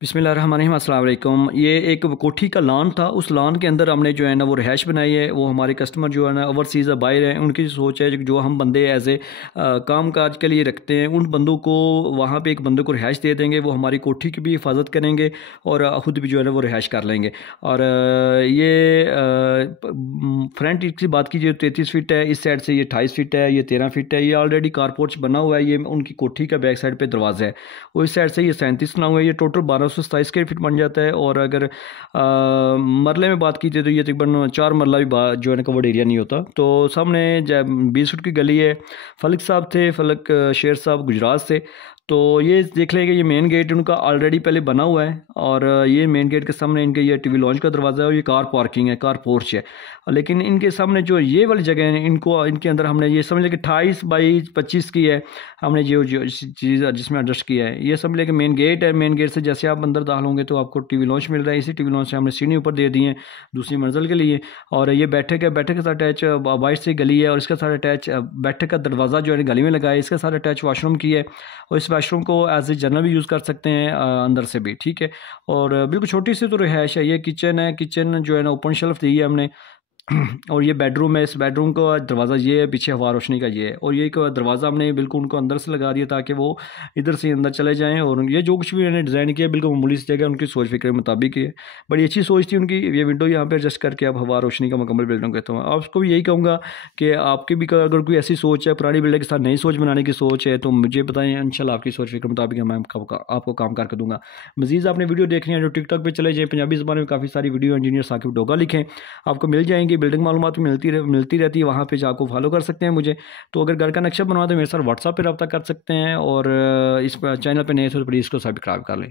बिस्मिल्लाहिर्रहमानिर्रहीम, अस्सलाम वालेकुम। ये एक कोठी का लॉन था। उस लॉन के अंदर हमने जो है ना वो रिहाइश बनाई है। वो हमारे कस्टमर जो है ना ओवरसीज़ बाहर हैं, उनकी सोच है जो हम बंदे एज ए काम काज के लिए रखते हैं, उन बंदों को वहाँ पे एक बंदे को रिहाइश दे देंगे। वो हमारी कोठी की भी हिफाजत करेंगे और ख़ुद भी जो है ना वो रिहाइश कर लेंगे। और फ्रंट की बात कीजिए तो 33 फीट है, इस साइड से ये 28 फीट है, ये 13 फीट है। ये ऑलरेडी कारपोर्च बना हुआ है। ये उनकी कोठी का बैक साइड पे दरवाज़ा है। और इस साइड से ये 37 बना हुआ है। ये टोटल 1227 स्क्वायर फीट बन जाता है। और अगर मरले में बात कीजिए तो ये तकरीबन 4 मरला भी जो है ना कवर्ड एरिया नहीं होता। तो सामने 20 फुट की गली है। फलक साहब थे, फलक शेर साहब गुजरात से। तो ये देख लेंगे, ये मेन गेट उनका ऑलरेडी पहले बना हुआ है। और ये मेन गेट के सामने इनके ये टीवी लॉन्च का दरवाज़ा है और ये कार पार्किंग है, कार पोर्च है। लेकिन इनके सामने जो ये वाली जगह है, इनको इनके अंदर हमने ये समझ लें कि 28 बाई 25 की है। हमने जो चीज़ जिसमें एडजस्ट किया है, ये समझ लें कि मेन गेट है। मेन गेट से जैसे आप अंदर दाखिल होंगे तो आपको टीवी लॉन्च मिल रहा है। इसी टीवी लॉन्च से हमने सीढ़ी ऊपर दे दी है दूसरी मंजिल के लिए। और ये बैठक है, बैठक के साथ अटैच वाइट से गली है। और इसके साथ अटैच बैठक का दरवाज़ा जो है गली में लगा है। इसके साथ अटैच वाशरूम की है। और इस वाशरूम को एज ए जनरल भी यूज़ कर सकते हैं, अंदर से भी, ठीक है। और बिल्कुल छोटी सी तो रिहाइश है। ये किचन है, किचन जो है ना ओपन शेल्फ दी है हमने। और ये बेडरूम है। इस बेडरूम का दरवाज़ा ये है, पीछे हवा रोशनी का ये है। और ये एक दरवाज़ा हमने बिल्कुल उनको अंदर से लगा दिया ताकि वो इधर से अंदर चले जाएं। और ये जो कुछ भी मैंने डिज़ाइन किया बिल्कुल मामूली सी जगह, उनकी सोच फिक्र के मुताबिक ही है। बड़ी अच्छी सोच थी उनकी। ये विंडो यहाँ पे एडजस्ट करके अब हवा रोशनी का मुकम्मल बिल्डिंग कहता हूँ। आपको भी यही कहूँगा कि आपकी भी अगर कोई ऐसी सोच है, पुरानी बिल्डिंग के साथ नई सोच बनाने की सोच है, तो मुझे बताएं। इंशाल्लाह आपकी सोच फिक्र के मुताबिक मैं आपको काम करके दूँगा। मज़ीद आपने वीडियो देखनी है जो टिकटॉक पर चले जाएँ, पंजाबी ज़बान में काफ़ी सारी वीडियो इंजीनियर साकिब डोगा लिखें, आपको मिल जाएंगी। बिल्डिंग मालूमात मिलती रहती है, वहाँ पे जाकर फॉलो कर सकते हैं मुझे। तो अगर घर का नक्शा बनवा तो मेरे साथ व्हाट्सएप पे रब्ता कर सकते हैं। और इस चैनल पे नए तो प्लीज़ इसको सब्सक्राइब कर लें।